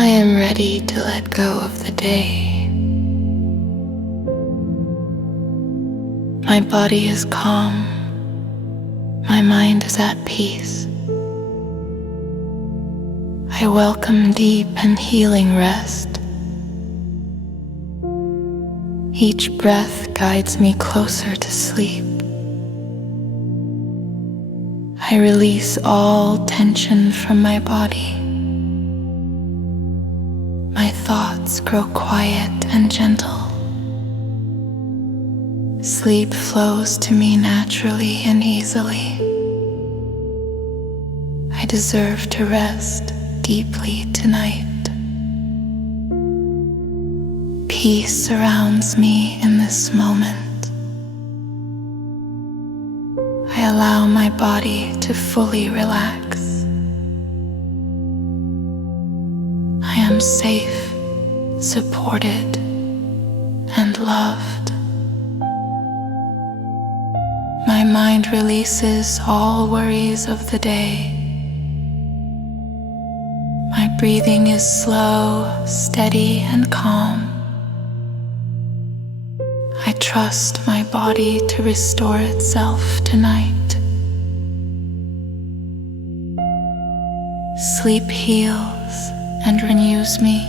I am ready to let go of the day. My body is calm. My mind is at peace. I welcome deep and healing rest. Each breath guides me closer to sleep. I release all tension from my body. My thoughts grow quiet and gentle. Sleep flows to me naturally and easily. I deserve to rest deeply tonight. Peace surrounds me in this moment. I allow my body to fully relax. I am safe, supported, and loved. My mind releases all worries of the day. My breathing is slow, steady, and calm. I trust my body to restore itself tonight. Sleep heals and renews me.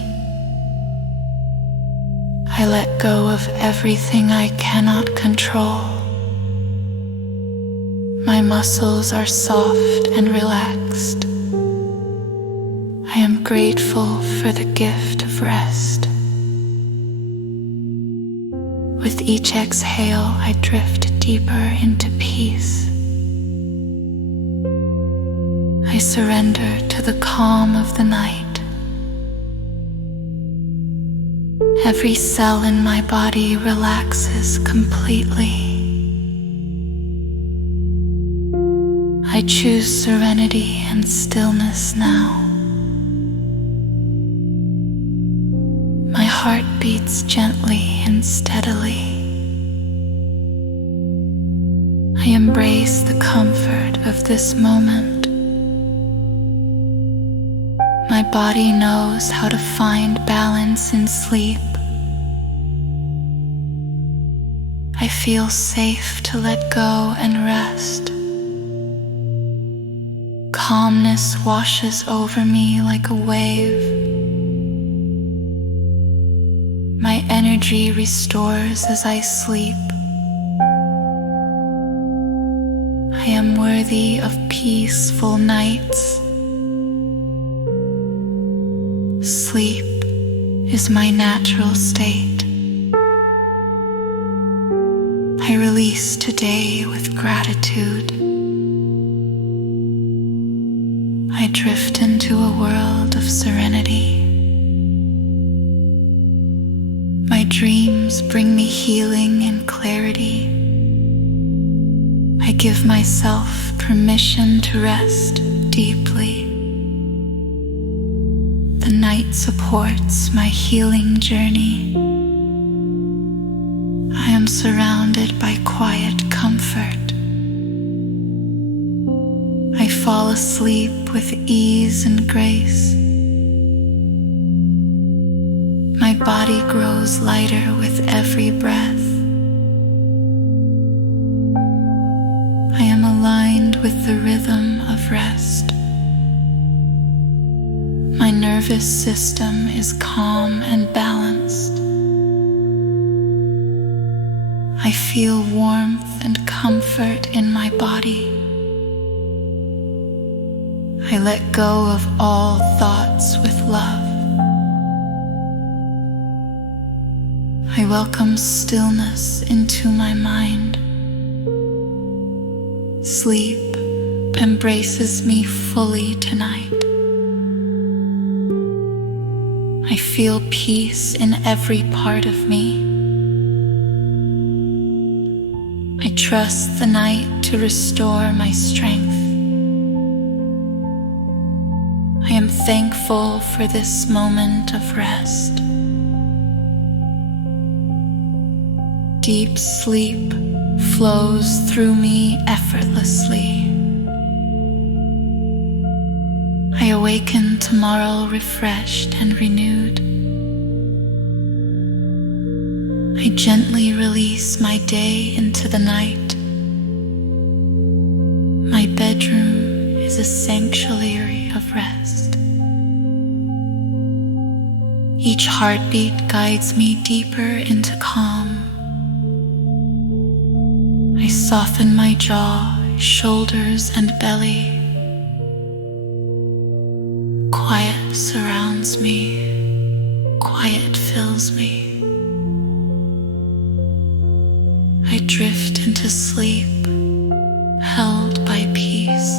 I let go of everything I cannot control. My muscles are soft and relaxed. I am grateful for the gift of rest. With each exhale, I drift deeper into peace. I surrender to the calm of the night. Every cell in my body relaxes completely. I choose serenity and stillness now. My heart beats gently and steadily. I embrace the comfort of this moment. My body knows how to find balance in sleep. I feel safe to let go and rest. Calmness washes over me like a wave. My energy restores as I sleep. I am worthy of peaceful nights. Sleep is my natural state. I release today with gratitude. I drift into a world of serenity. My dreams bring me healing and clarity. I give myself permission to rest deeply. The night supports my healing journey. I am surrounded by quiet comfort. I fall asleep with ease and grace. My body grows lighter with every breath. I am aligned with the rhythm of rest. My nervous system is calm and balanced. I feel warmth and comfort in my body. I let go of all thoughts with love. I welcome stillness into my mind. Sleep embraces me fully tonight. I feel peace in every part of me. I trust the night to restore my strength. I am thankful for this moment of rest. Deep sleep flows through me effortlessly. I awaken tomorrow refreshed and renewed. I gently release my day into the night. My bedroom is a sanctuary of rest. Each heartbeat guides me deeper into calm. I soften my jaw, shoulders, and belly. Quiet surrounds me. Quiet fills me. I drift into sleep, held by peace.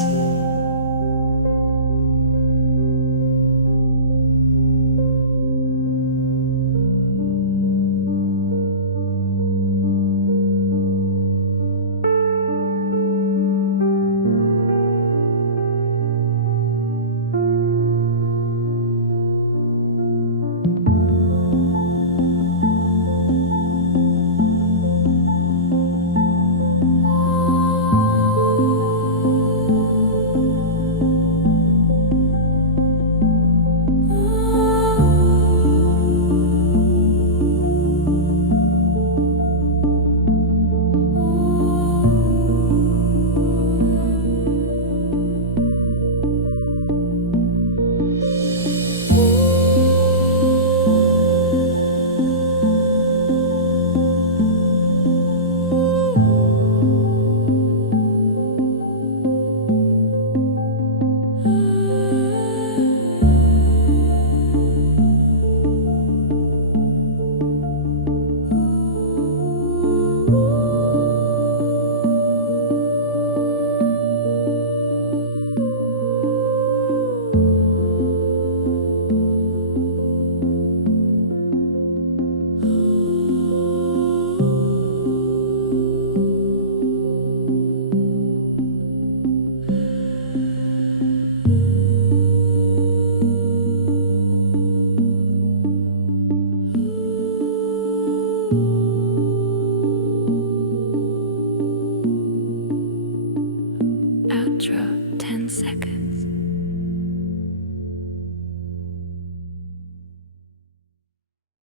Outro, 10 seconds.